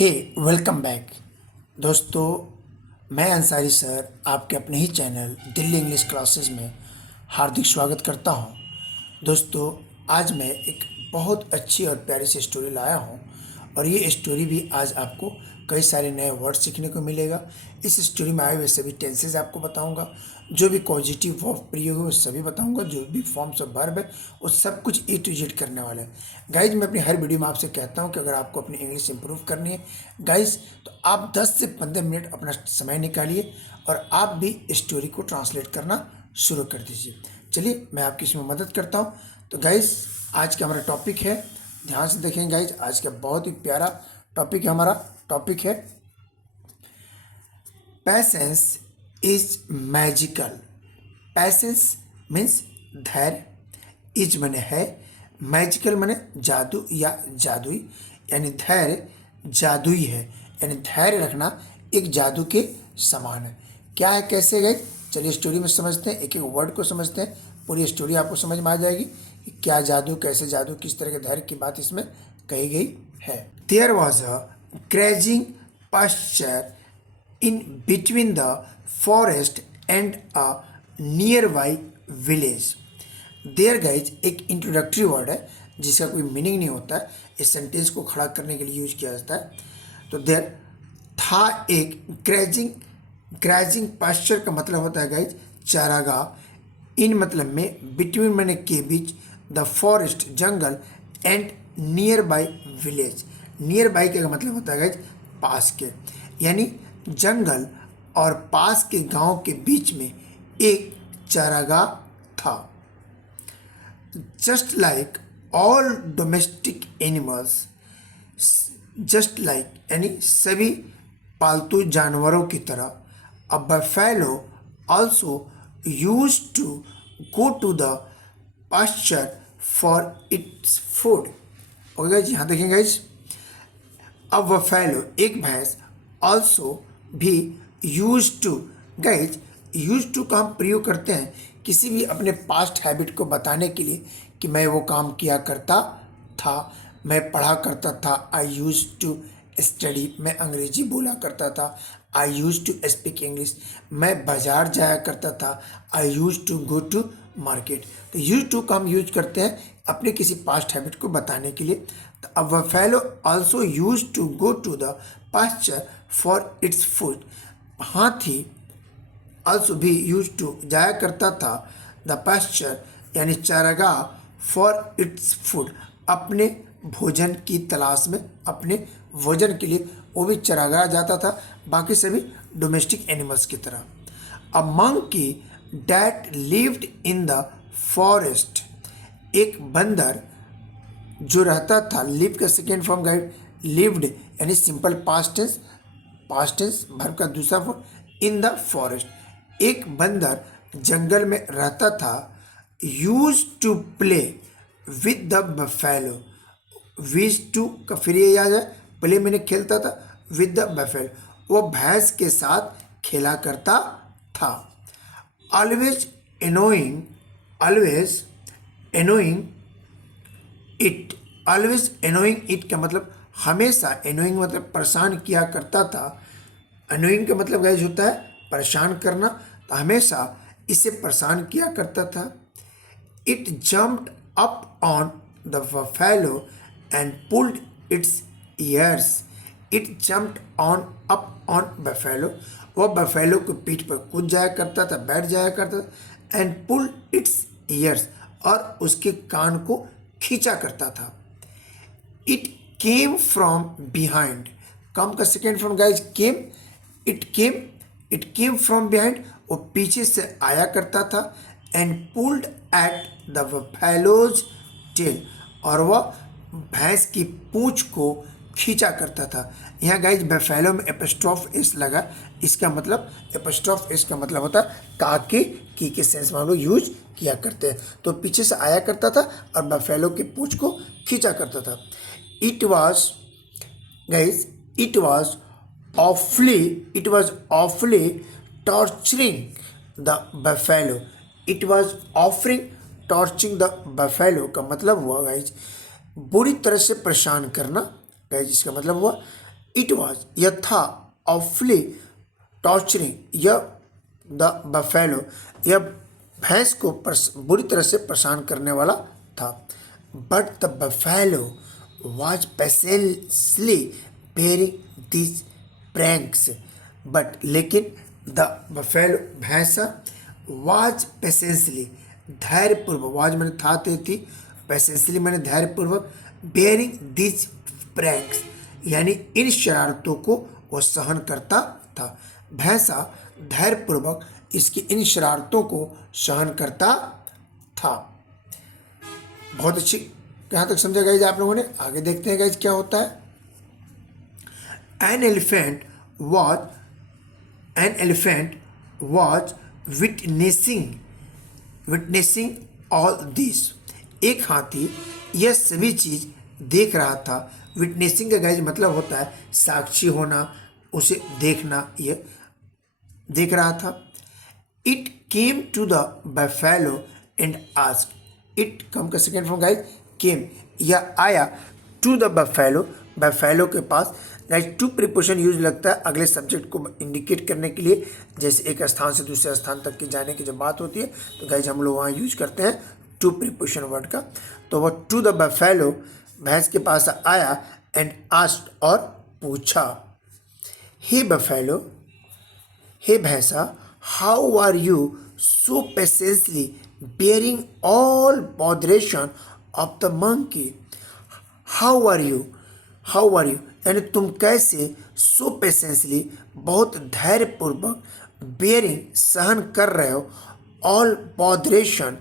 हे welcome back दोस्तों। मैं Ansari sir आपके अपने ही चैनल दिल्ली इंग्लिश क्लासेस में हार्दिक स्वागत करता हूं। दोस्तों, आज मैं एक बहुत अच्छी और प्यारी सी स्टोरी लाया हूं और ये स्टोरी भी आज आपको कई सारे नए वर्ड सीखने को मिलेगा। इस स्टोरी में आए हुए सभी टेंसेज आपको बताऊंगा, जो भी पॉजिटिव वर्ब प्रयोग है वो सभी बताऊंगा, जो भी फॉर्म्स ऑफ वर्ब है वो सब कुछ ए टू जेड करने वाले हैं। गाइज, मैं अपनी हर वीडियो में आपसे कहता हूं कि अगर आपको अपनी इंग्लिश इंप्रूव करनी है गाइज, तो आप 10 से 15 मिनट अपना समय निकालिए और आप भी स्टोरी को ट्रांसलेट करना शुरू कर दीजिए। चलिए, मैं आपकी इसमें मदद करता हूँ। तो गाइज, आज का हमारा टॉपिक है, ध्यान से देखेंगे गाइज, आज का बहुत ही प्यारा टॉपिक है। हमारा टॉपिक है patience is magical. Patience means धैर्य, इज मने है, मैजिकल मने जादू या जादुई, यानी धैर्य जादुई है, यानी धैर्य रखना एक जादू के समान है। क्या है, कैसे गए, चलिए स्टोरी में समझते हैं, एक एक वर्ड को समझते हैं। पूरी स्टोरी आपको समझ में आ जाएगी कि क्या जादू, कैसे जादू, किस तरह के धैर्य की बात इसमें कही गई है। There was a grazing pasture in between the forest and a nearby village। There guys एक इंट्रोडक्टरी वर्ड है जिसका कोई मीनिंग नहीं होता है, इस सेंटेंस को खड़ा करने के लिए यूज किया जाता है। तो देयर था एक ग्रेजिंग पास्चर का मतलब होता है गाइज चारागाह, इन मतलब में, बिटवीन मैंने के बीच, द फॉरेस्ट जंगल, and near by village. Near by का मतलब होता है गाइज पास के, यानी जंगल और पास के गांव के बीच में एक चारागाह था। Just like all domestic animals, just like यानी सभी पालतू जानवरों की तरह, a buffalo also use to go to the pasture for its food. Okay guys, यहाँ देखेंगे गाइज, अ बफेलो एक भैंस, ऑल्सो भी, use to, guys use to का हम प्रयोग करते हैं किसी भी अपने पास्ट हैबिट को बताने के लिए कि मैं वो काम किया करता था, मैं पढ़ा करता था, आई यूज टू स्टडी, मैं अंग्रेजी बोला करता था, I use to speak English, मैं बाजार जाया करता था, I use to go to market. तो यूज टू का हम यूज करते हैं अपने किसी पास्ट हैबिट को बताने के लिए। तो a buffalo also use to go to the pasture for its food. हाथी ऑल्सो भी यूज टू जाया करता था, द पास्चर यानी चारागाह, फॉर इट्स फूड अपने भोजन की तलाश में, अपने भोजन के लिए वो भी चरागाह जाता था, बाकी सभी डोमेस्टिक एनिमल्स की तरह। A monkey that lived in the forest, एक बंदर जो रहता था, लिव का सेकेंड फॉर्म गाइड लिव्ड यानी सिंपल पास्ट टेंस वर्ब का दूसरा फॉर्म, इन द फॉरेस्ट, एक बंदर जंगल में रहता था, use to play with the buffalo, use to का फिर ये याद है, प्ले मैंने खेलता था, विद द बफेलो वो भैंस के साथ खेला करता था। Always annoying, always annoying it, always annoying it का मतलब हमेशा, एनोइंग मतलब परेशान किया करता था, एनोइंग का मतलब गाइस होता है परेशान करना, तो हमेशा इसे परेशान किया करता था। It jumped up on the buffalo and pulled it's years, it jumped on up on buffalo, वह बफेलो को पीठ पर कूद जाया करता था, बैठ जाया करता था, एंड पुल्ड इट्स ईयर्स और उसके कान को खींचा करता था। It came from behind, come का second from guys came, it came from behind वो पीछे से आया करता था, and pulled at the buffalo's tail और वह भैंस की पूंछ को खींचा करता था। यहाँ गाइज बफेलो में एपोस्ट्रोफ एस लगा, इसका मतलब एपोस्ट्रोफ एस का मतलब होता है काके की के सेंस में हम लोग यूज किया करते हैं। तो पीछे से आया करता था और बफेलो की पूंछ को खींचा करता था। It was guys, it was awfully torturing the buffalo, it was offering torching the buffalo का मतलब हुआ गाइज बुरी तरह से परेशान करना, गाइज इसका मतलब हुआ इट वॉज, यह था, ऑफली टॉर्चरिंग, यह द बफेलो, यह भैंस को बुरी तरह से परेशान करने वाला था। But the buffalo was patiently bearing these pranks, but लेकिन द बफेलो भैंसा वाज पेशेंसली धैर्यपूर्वक, वाज मैंने था ते थी, पेशेंसली मैंने धैर्यपूर्वक, बेयरिंग दिस प्रैंक्स यानी इन शरारतों को वो सहन करता था। भैंसा धैर्यपूर्वक इसकी इन शरारतों को सहन करता था। बहुत अच्छी, कहाँ तक समझा गाइज आप लोगों ने? आगे देखते हैं गाइज क्या होता है। An elephant was witnessing all this, एक हाथी यह सभी चीज देख रहा था। विटनेसिंग का गाइज मतलब होता है साक्षी होना, उसे देखना, यह देख रहा था। It came to the buffalo and asked, it come का सेकेंड फॉर्म गाइज केम, यह आया, टू द बफेलो, बफेलो के पास। गाइज टू प्रीपोजिशन यूज लगता है अगले सब्जेक्ट को इंडिकेट करने के लिए, जैसे एक स्थान से दूसरे स्थान तक की जाने की जब बात होती है तो गाइज हम लोग वहाँ यूज करते हैं टू प्रीपोजिशन वर्ड का। तो वह टू द बफेलो भैंस के पास आया एंड आस्क्ड और पूछा, हे बफेलो, हे भैंसा, how are you so patiently bearing all botheration of the monkey, how are you यानी तुम कैसे, so पेशेंसली बहुत धैर्यपूर्वक, बेयरिंग सहन कर रहे हो, ऑल बॉदरेशन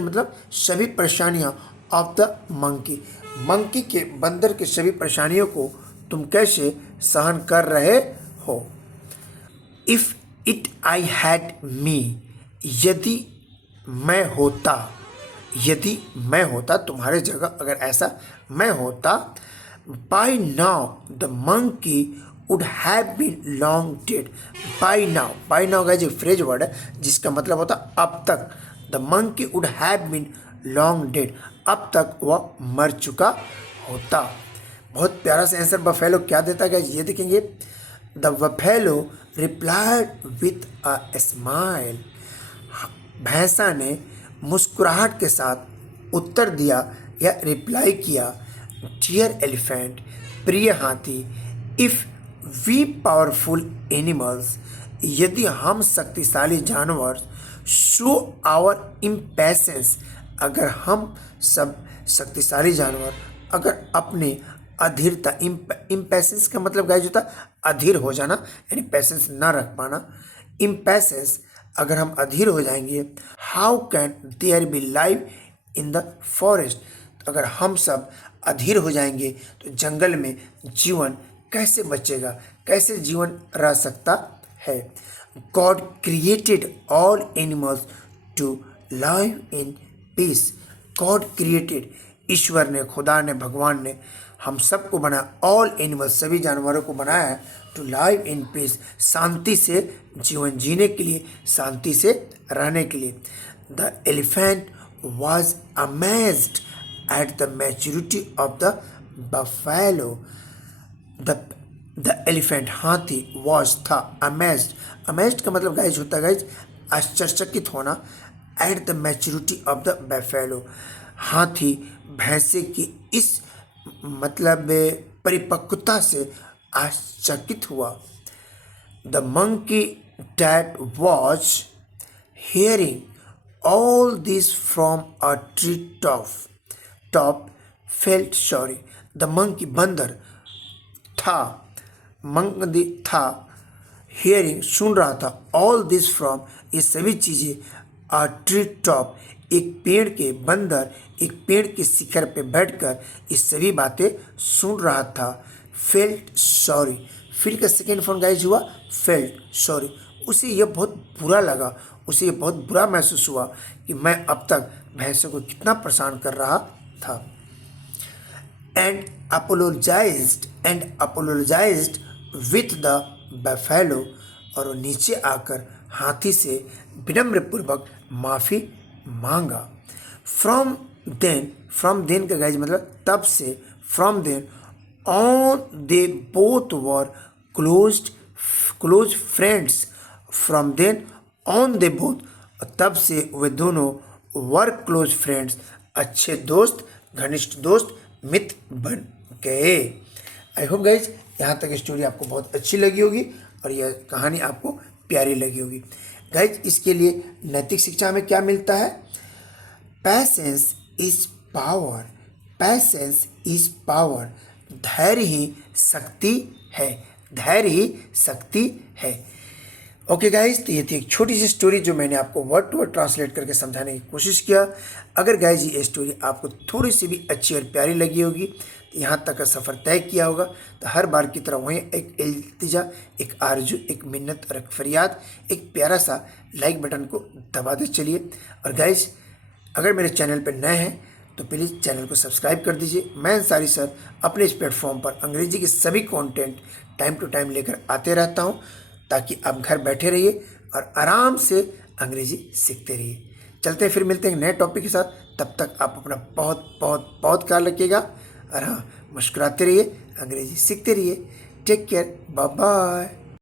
मतलब सभी परेशानियां, ऑफ द मंकी के बंदर के सभी परेशानियों को तुम कैसे सहन कर रहे हो। If it I had me, यदि मैं होता तुम्हारे जगह, अगर ऐसा मैं होता, by now the monkey would have been long dead. By now guys एक फ्रेज वर्ड है जिसका मतलब होता अब तक। The monkey would have been long dead, अब तक वह मर चुका होता। बहुत प्यारा सा आंसर बफेलो क्या देता है गाइस, ये देखेंगे। The buffalo replied with a smile, भैंसा ने मुस्कुराहट के साथ उत्तर दिया या रिप्लाई किया, डियर एलिफेंट, प्रिय हाथी, इफ वी पावरफुल एनिमल्स, यदि हम शक्तिशाली जानवर, शो आवर इम्पैशंस, अगर हम सब शक्तिशाली जानवर अगर अपने अधीरता, इम्पैशंस का मतलब गाइस होता अधीर हो जाना, यानी पैसेंस ना रख पाना, इम्पैशंस अगर हम अधीर हो जाएंगे, how can there be life in the forest, अगर हम सब अधीर हो जाएंगे तो जंगल में जीवन कैसे बचेगा, कैसे जीवन रह सकता है। God created all animals to live in peace, God created, ईश्वर ने, खुदा ने, भगवान ने हम सबको बनाया, ऑल एनिमल्स, सभी जानवरों को बनाया है, टू लाइव इन पीस, शांति से जीवन जीने के लिए, शांति से रहने के लिए। The elephant was amazed at the maturity of the buffalo, the elephant हाथी, वॉज था, अमेज्ड का मतलब गाइज होता है गाइज आश्चर्यचकित होना, at the maturity of the buffalo, हाथी भैंसे की इस मतलब परिपक्वता से आश्चर्यचकित हुआ। The monkey that was hearing all this from a tree top felt sorry, the monkey बंदर था हियरिंग सुन रहा था, ऑल दिस फ्रॉम ये सभी चीज़ें, अ ट्री टॉप एक पेड़ के, बंदर एक पेड़ के शिखर पे बैठकर ये सभी बातें सुन रहा था। फेल्ट सॉरी, फील का सेकेंड फॉर्म गाइज हुआ फेल्ट सॉरी, उसे यह बहुत बुरा लगा, उसे यह बहुत बुरा महसूस हुआ कि मैं अब तक भैंसों को कितना परेशान कर रहा था। And apologised with the buffalo, और वो नीचे आकर हाथी से विनम्रपूर्वक माफ़ी मांगा। फ्रॉम देन का गाइज मतलब तब से, from then on they both were close friends. From then on they both, तब से वे दोनों वर क्लोज फ्रेंड्स, अच्छे दोस्त, घनिष्ठ दोस्त, मित्र बन गए। आई होप गाइज यहाँ तक स्टोरी आपको बहुत अच्छी लगी होगी और यह कहानी आपको प्यारी लगी होगी। गाइज इसके लिए नैतिक शिक्षा हमें क्या मिलता है? Patience is power, patience is power, धैर्य ही शक्ति है, धैर्य ही शक्ति है। ओके गाइज, तो ये थी एक छोटी सी स्टोरी जो मैंने आपको वर्ड टू वर्ड ट्रांसलेट करके समझाने की कोशिश किया। अगर गाइज ये स्टोरी आपको थोड़ी सी भी अच्छी और प्यारी लगी होगी, तो यहाँ तक का सफ़र तय किया होगा, तो हर बार की तरह वहीं एक इल्तिजा, एक आरजू, एक मिन्नत और एक फरियाद, एक प्यारा सा लाइक बटन को दबा दे चलिए। और गाइज अगर मेरे चैनल पर नए हैं तो प्लीज़ चैनल को सब्सक्राइब कर दीजिए। मैं अंसारी सर अपने इस प्लेटफॉर्म पर अंग्रेजी के सभी कंटेंट टाइम टू टाइम लेकर आते रहता हूं, ताकि आप घर बैठे रहिए और आराम से अंग्रेजी सीखते रहिए। चलते हैं, फिर मिलते हैं नए टॉपिक के साथ। तब तक आप अपना बहुत बहुत बहुत ख्याल रखिएगा और हाँ, मुस्कुराते रहिए, अंग्रेजी सीखते रहिए। Take care, bye bye.